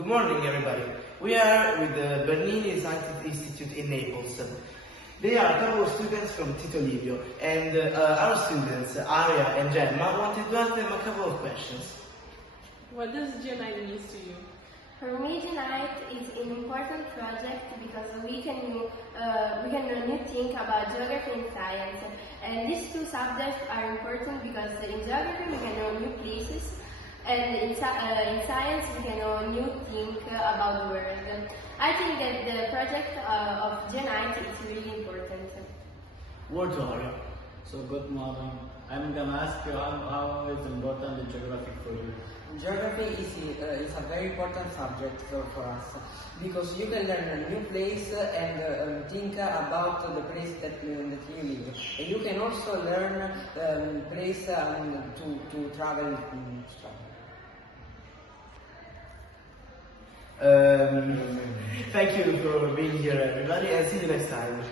Good morning, everybody. We are with the Bernini Scientific Institute in Naples. They are a couple of students from Tito Livio, and our students, Aria and Gemma, wanted to ask them a couple of questions. What does Genite mean to you? For me, Genite is an important project because we can learn new things about geography and science. And these two subjects are important because in geography we can know new places, and in science we can know new things about the world. I think that the project of Genite is really important. Word to Aria. So good morning. I'm gonna ask you how is important the geography for you. Geography is a very important subject for us because you can learn a new place and think about the place that you live. And you can also learn place to travel. Thank you for being here, everybody, and see you next time.